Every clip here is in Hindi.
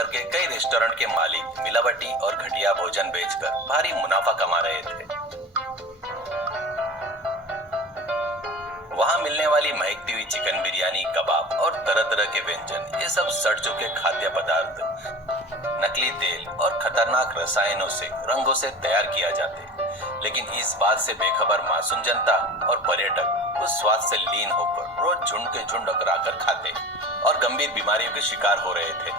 करके कई रेस्टोरेंट के मालिक मिलावटी और घटिया भोजन बेचकर भारी मुनाफा कमा रहे थे। वहां मिलने वाली महकती हुई चिकन बिरयानी, कबाब और तरह तरह के व्यंजन, ये सब सड़ चुके खाद्य पदार्थ नकली तेल और खतरनाक रसायनों से, रंगों से तैयार किया जाते। लेकिन इस बात से बेखबर मासूम जनता और पर्यटक उस स्वाद से लीन होकर रोज झुंड के झुंड अकड़ाकर खाते और गंभीर बीमारियों के शिकार हो रहे थे।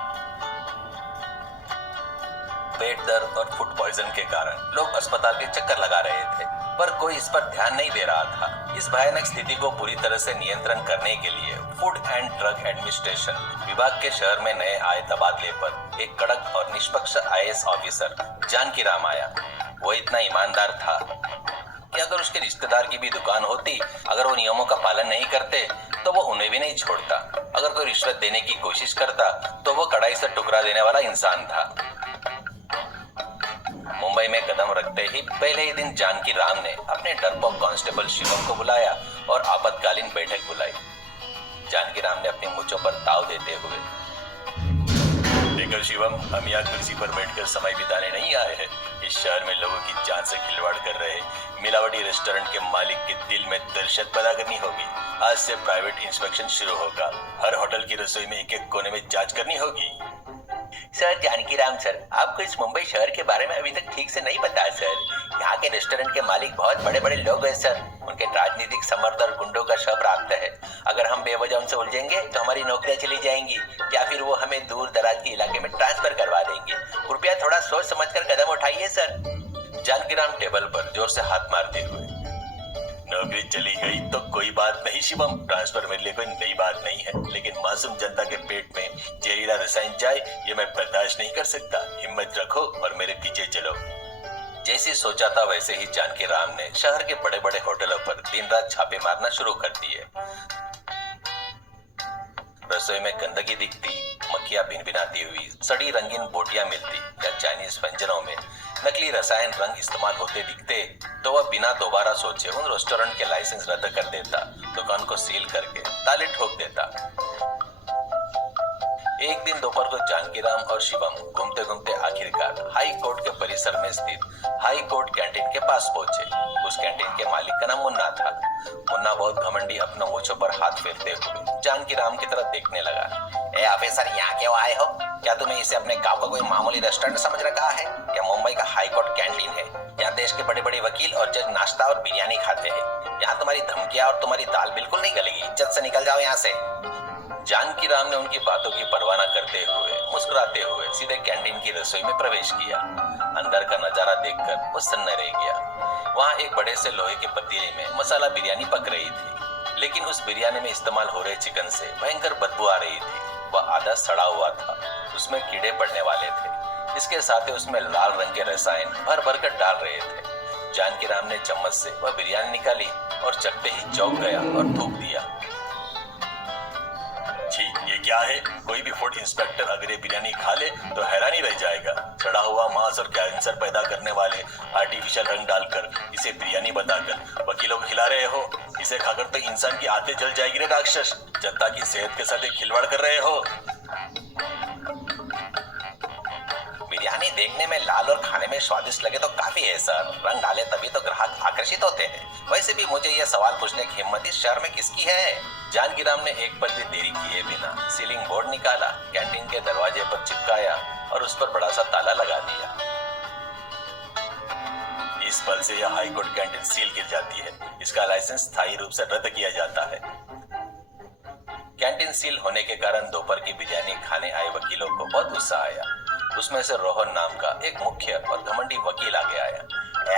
पेट दर्द और फूड पॉइजन के कारण लोग अस्पताल के चक्कर लगा रहे थे, पर कोई इस पर ध्यान नहीं दे रहा था। इस भयानक स्थिति को पूरी तरह से नियंत्रण करने के लिए फूड एंड ड्रग एडमिनिस्ट्रेशन विभाग के शहर में नए आए तबादले पर एक कड़क और निष्पक्ष आईएएस ऑफिसर जानकी राम आया। वो इतना ईमानदार था कि अगर उसके रिश्तेदार की भी दुकान होती, अगर वो नियमों का पालन नहीं करते तो वो उन्हें भी नहीं छोड़ता। अगर कोई रिश्वत देने की कोशिश करता तो वो कड़ाई से टुकरा देने वाला इंसान था। मुंबई में कदम रखते ही पहले ही दिन जानकी राम ने अपने डरपोक कांस्टेबल शिवम को बुलाया और आपातकालीन बैठक बुलाई। जानकी राम ने अपनी मूंछों पर ताव देते हुए, देखो शिवम, हम यहाँ कुर्सी पर बैठकर समय बिताने नहीं आए हैं। इस शहर में लोगों की जान से खिलवाड़ कर रहे मिलावटी रेस्टोरेंट के मालिक के दिल में दहशत पैदा करनी होगी। आज से प्राइवेट इंस्पेक्शन शुरू होगा। हर होटल की रसोई में एक एक कोने में जांच करनी होगी। सर जानकी राम सर, आपको इस मुंबई शहर के बारे में अभी तक ठीक से नहीं पता सर। यहाँ के रेस्टोरेंट के मालिक बहुत बड़े बड़े लोग हैं सर। उनके राजनीतिक समर्थ और गुंडों का शव प्राप्त है। अगर हम बेवजह उनसे उलझेंगे तो हमारी नौकरियां चली जाएंगी या फिर वो हमें दूर दराज के इलाके में ट्रांसफर करवा देंगे। कृपया थोड़ा सोच समझकर कदम उठाइए सर। जानकी राम टेबल पर जोर से हाथ मारते हुए, नौकरी चली गई तो कोई बात नहीं शिवम, ट्रांसफर मेरे लिए कोई नई बात नहीं है, लेकिन मासूम जनता के पेट में जहरीला रसायन जाए ये मैं बर्दाश्त नहीं कर सकता। हिम्मत रखो और मेरे पीछे चलो। जैसे सोचा था वैसे ही जानकी राम ने शहर के बड़े बड़े होटलों पर दिन रात छापे मारना शुरू कर दिए। रसोई में गंदगी दिखती, मक्खियां भिनभिनाती हुई सड़ी रंगीन बोटियां मिलती या चाइनीज व्यंजनों में नकली रसायन रंग इस्तेमाल होते दिखते तो वह बिना दोबारा सोचे उन रेस्टोरेंट के लाइसेंस रद्द कर देता, दुकान को सील करके ताले ठोक देता। एक दिन दोपहर को जानकी राम और शिवम घूमते घूमते आखिरकार हाई कोर्ट के परिसर में स्थित हाई कोर्ट कैंटीन के पास पहुंचे। उस कैंटीन के मालिक का नाम मुन्ना था। मुन्ना बहुत घमंडी अपने मूंछों पर हाथ फेरते हुए जानकी राम की तरफ देखने लगा। ए ऑफिसर, यहाँ क्यों आए हो? क्या तुम्हें इसे अपने गांव का कोई मामूली रेस्टोरेंट समझ रखा है? या मुंबई का हाई कोर्ट कैंटीन है? यहाँ देश के बड़े बड़े वकील और जज नाश्ता और बिरयानी खाते हैं। यहाँ तुम्हारी धमकियां और तुम्हारी दाल बिल्कुल नहीं गलेगी। इज्जत से निकल जाओ यहाँ से। जानकी राम ने उनकी बातों की परवाह न करते हुए मुस्कुराते हुए सीधे कैंटीन की रसोई में प्रवेश किया। अंदर का नजारा देखकर वो सन्न रह गया। वहाँ एक बड़े से लोहे के पतीले में मसाला बिरयानी पक रही थी, लेकिन उस बिरयानी में इस्तेमाल हो रहे चिकन से भयंकर बदबू आ रही थी। वह आधा सड़ा हुआ था, उसमें कीड़े पड़ने वाले थे। इसके साथ ही उसमें लाल रंग के रसायन भर भर कर डाल रहे थे। जानकी राम ने चम्मच से वह बिरयानी निकाली और चखते ही चौंक गया और थूक दिया। छी, ये क्या है? कोई भी फूड इंस्पेक्टर अगर ये बिरयानी खा ले तो हैरानी रह जाएगा। सड़ा हुआ मांस और कैंसर पैदा करने वाले आर्टिफिशियल रंग डालकर इसे बिरयानी बताकर वकीलों को खिला रहे हो। इसे खाकर तो इंसान की आंतें जल जाएगी रे राक्षस। जनता की सेहत के साथ खिलवाड़ कर रहे हो। बिरयानी देखने में लाल और खाने में स्वादिष्ट लगे तो काफी है सर। रंग डाले तभी तो ग्राहक आकर्षित होते हैं। वैसे भी मुझे यह सवाल पूछने की हिम्मत इस शहर में किसकी है? जानकी राम ने एक पल भी देरी किए बिना सीलिंग बोर्ड निकाला, कैंटीन के दरवाजे पर चिपकाया और उस पर बड़ा सा ताला लगा दिया। इस पल से यह हाई कोर्ट कैंटीन सील गिर जाती है। इसका लाइसेंस स्थायी रूप से रद्द किया जाता है। कैंटीन सील होने के कारण दोपहर की बिरयानी खाने आए वकीलों को बहुत गुस्सा आया। उसमें से रोहन नाम का एक मुख्य और घमंडी वकील आगे आया।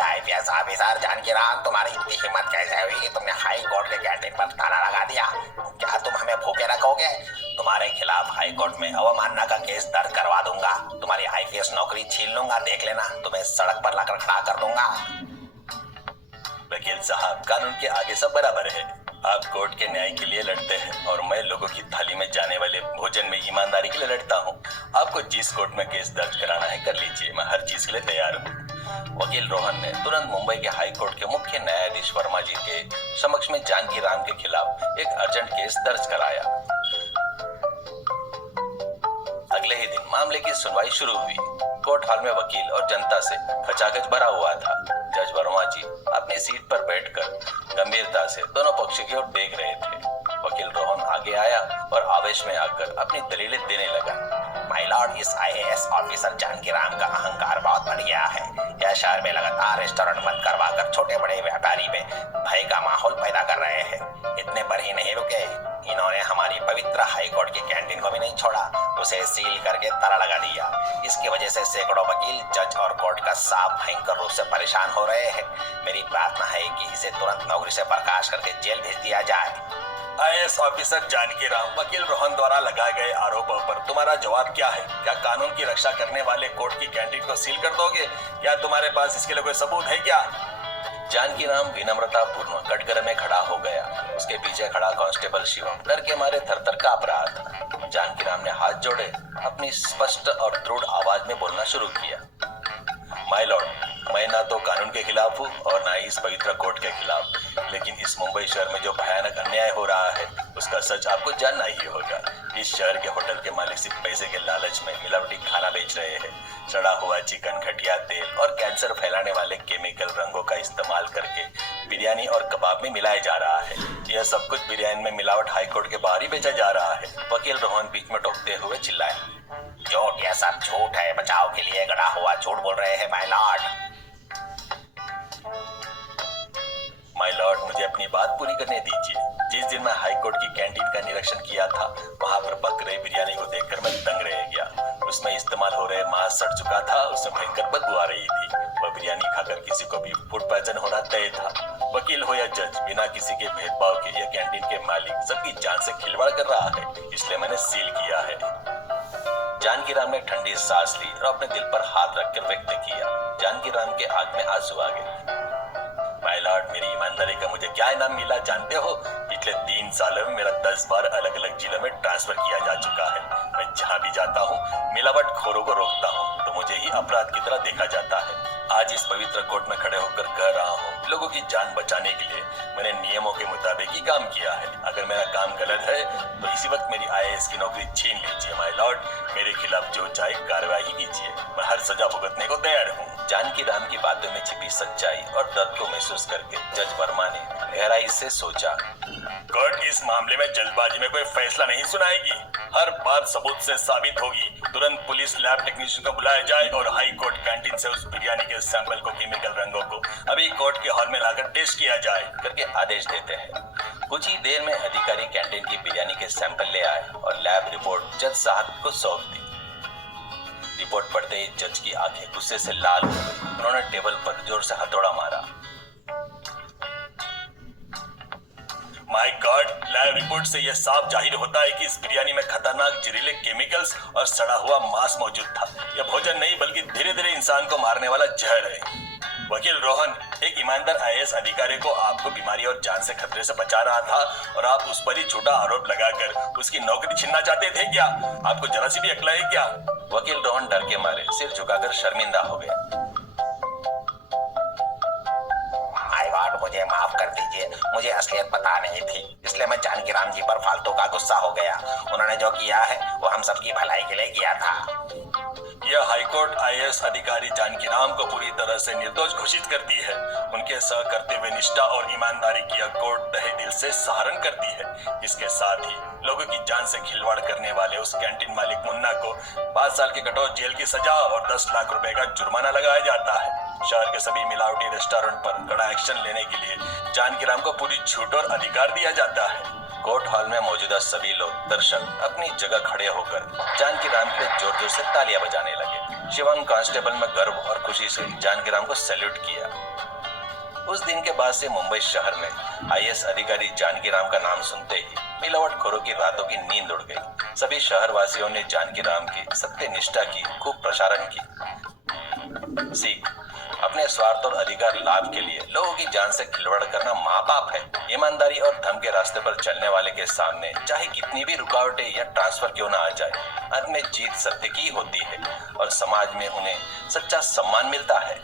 आईपीएस ऑफिसर जानकी राम, तुम्हारी इतनी हिम्मत कैसे हुई कि तुमने हाई कोर्ट के कैंटीन पर ताला लगा दिया? क्या तुम हमें भूखे रखोगे? तुम्हारे खिलाफ हाई कोर्ट में अवमानना का केस दर्ज करवा दूंगा। तुम्हारी आईपीएस नौकरी छीन लूंगा। देख लेना, तुम्हें सड़क पर लाकर खड़ा कर दूंगा। वकील साहब, कानून के आगे सब बराबर है। आप कोर्ट के न्याय के लिए लड़ते हैं और मैं लोगों की थाली में जाने वाले भोजन में ईमानदारी के लिए लड़ता हूँ। आपको जिस कोर्ट में केस दर्ज कराना है कर लीजिए, मैं हर चीज के लिए तैयार हूँ। वकील रोहन ने तुरंत मुंबई के हाई कोर्ट के मुख्य न्यायाधीश वर्मा जी के समक्ष में जानकी राम के खिलाफ एक अर्जेंट केस दर्ज कराया। अगले ही दिन मामले की सुनवाई शुरू हुई। कोर्ट हॉल में वकील और जनता से खचाखच भरा हुआ था। जज वर्मा जी अपनी सीट पर बैठकर गंभीरता से दोनों पक्ष की ओर देख रहे थे। वकील रोहन आगे आया और आवेश में आकर अपनी दलीलें देने लगा। माय लॉर्ड, इस आईएएस ऑफिसर जानकीराम का अहंकार बहुत बढ़ गया है। यह शहर में लगातार रेस्टोरेंट बंद करवाकर छोटे बड़े व्यापारी में भय का माहौल पैदा कर रहे हैं। इतने पर ही नहीं रुके, इन्होंने हमारी पवित्र हाई कोर्ट की कैंटीन को भी नहीं छोड़ा, उसे सील करके ताला लगा दिया। इसकी वजह से सैकड़ों वकील, जज और कोर्ट का स्टाफ भयंकर रूप से परेशान हो रहे हैं। मेरी प्रार्थना है कि इसे तुरंत नौकरी से बर्खास्त करके जेल भेज दिया जाए। आईएएस ऑफिसर जानकीराम, वकील रोहन द्वारा लगाए गए आरोपों पर तुम्हारा जवाब क्या है? क्या कानून की रक्षा करने वाले कोर्ट की कैंटीन को सील कर दोगे? क्या तुम्हारे पास इसके लिए कोई सबूत है क्या? जानकीराम विनम्रता पूर्ण कटघरे में खड़ा हो गया। उसके पीछे खड़ा कांस्टेबल शिवम डर के मारे थरथर कांप रहा था। जानकीराम ने हाथ जोड़े अपनी स्पष्ट और दृढ़ आवाज में बोलना शुरू किया। माय लॉर्ड, मैं ना तो कानून के खिलाफ हूँ और ना ही इस पवित्र कोर्ट के खिलाफ, लेकिन इस मुंबई शहर में जो भयानक अन्याय हो रहा है उसका सच आपको जानना ही होगा। इस शहर के होटल के मालिक सिर्फ पैसे के लालच में मिलावटी खाना बेच रहे हैं। सड़ा हुआ चिकन, घटिया तेल और कैंसर फैलाने वाले केमिकल रंगों का इस्तेमाल करके बिरयानी और कबाब में मिलाया जा रहा है। यह सब कुछ बिरयानी में मिलावट हाईकोर्ट के बाहर ही बेचा जा रहा है। वकील रोहन बीच में टोकते हुए चिल्लाए। झूठ, यह सब झूठ है। बचाव के लिए गड़ा हुआ झूठ बोल रहे हैं माय लॉर्ड। माय लॉर्ड, मुझे अपनी बात पूरी करने दीजिए। जिस दिन मैं हाईकोर्ट की कैंटीन का निरीक्षण किया था, वहां पर पक रही बिरयानी को देखकर मैं दंग रह गया। उसमें इस्तेमाल हो रहे मांस सड़ चुका था, उसमें भयंकर बदबू आ रही थी। वह बिरयानी खाकर किसी को भी फूड पॉइजन होना तय था। वकील हो या जज, बिना किसी के भेदभाव के यह कैंटीन के मालिक सबकी जान से खिलवाड़ कर रहा है, इसलिए मैंने सील किया है। जानकीराम ने ठंडी सांस ली और अपने दिल पर हाथ रखकर व्यक्त किया। जानकीराम के आंख में आंसू आ गए। माय लॉर्ड, मेरी ईमानदारी का मुझे क्या इनाम मिला जानते हो? पिछले 3 सालों में मेरा 10 बार अलग अलग जिलों में ट्रांसफर किया जा चुका है। मैं जहाँ भी जाता हूँ मिलावट खोरों को रोकता हूँ तो मुझे ही अपराध की तरह देखा जाता है। आज इस पवित्र कोर्ट में खड़े होकर कह रहा हूँ, लोगों की जान बचाने के लिए मैंने नियमों के मुताबिक ही काम किया है। अगर मेरा काम गलत है तो इसी वक्त मेरी आईएएस की नौकरी छीन लीजिए। माय लॉर्ड, मेरे खिलाफ जो चाहे कार्रवाई कीजिए, मैं हर सजा भुगतने को तैयार हूँ। जानकीराम की बातों में छिपी सच्चाई और दर्द को महसूस करके जज वर्मा ने गहराई से सोचा। कोर्ट इस मामले में जल्दबाजी में कोई फैसला नहीं सुनाएगी। हर बात सबूत से साबित होगी। तुरंत पुलिस लैब टेक्नीशियन को बुलाया जाए और हाई कोर्ट कैंटीन से उस बिरयानी के सैंपल को, केमिकल रंगों को अभी कोर्ट के हॉल में लाकर टेस्ट किया जाए करके आदेश देते हैं। कुछ ही देर में अधिकारी कैंटीन की बिरयानी के सैंपल ले आए और लैब रिपोर्ट जज साहब को सौंप दी। रिपोर्ट पढ़ते ही जज की आंखें गुस्से से लाल हो गई। उन्होंने टेबल पर जोर से हथौड़ा मारा। माय गॉड, लैब रिपोर्ट से यह साफ जाहिर होता है कि इस बिरयानी में खतरनाक जहरीले केमिकल्स और सड़ा हुआ मांस मौजूद था। यह भोजन नहीं बल्कि धीरे धीरे इंसान को मारने वाला जहर है। वकील रोहन, एक ईमानदार आईएएस अधिकारी को आपको बीमारी और जान से खतरे से बचा रहा था और आप उस पर ही झूठा आरोप लगाकर उसकी नौकरी छीनना चाहते थे क्या? आपको जरा सी भी अक्ल है क्या? वकील रोहन डर के मारे सिर झुकाकर शर्मिंदा हो गए। माय लॉर्ड, मुझे माफ कर दीजिए। मुझे असलियत पता नहीं थी, इसलिए मैं जानकीराम जी पर फालतू का गुस्सा हो गया। उन्होंने जो किया है वो हम सबकी भलाई के लिए किया था। यह हाईकोर्ट आईएएस अधिकारी जानकीराम को पूरी तरह से निर्दोष घोषित करती है। उनके सहकर्तव्य निष्ठा और ईमानदारी की यह कोर्ट तहे दिल से सराहना करती है। इसके साथ ही लोगों की जान से खिलवाड़ करने वाले उस कैंटीन मालिक मुन्ना को 5 साल की कठोर जेल की सजा और 10 लाख रुपए का जुर्माना लगाया जाता है। शहर के सभी मिलावटी रेस्टोरेंट पर कड़ा एक्शन लेने के लिए जानकीराम को पूरी छूट और अधिकार दिया जाता है। कोर्ट हॉल में मौजूदा सभी लोग, दर्शक अपनी जगह खड़े होकर जानकीराम के लिए जोर जोर से तालियां बजाने लगे। शिवम कांस्टेबल में गर्व और खुशी से जानकीराम को सैल्यूट किया। उस दिन के बाद से मुंबई शहर में आईएएस अधिकारी जानकीराम का नाम सुनते ही मिलावटखोरों की रातों की नींद उड़ गई। सभी शहरवासियों ने जानकीराम की सत्यनिष्ठा की खूब प्रसारण की। सीख, अपने स्वार्थ और अधिकार लाभ के लिए लोगों की जान से खिलवाड़ करना महापाप है। ईमानदारी और धर्म के रास्ते पर चलने वाले के सामने चाहे कितनी भी रुकावटें या ट्रांसफर क्यों ना आ जाए, अंत में जीत सत्य की होती है और समाज में उन्हें सच्चा सम्मान मिलता है।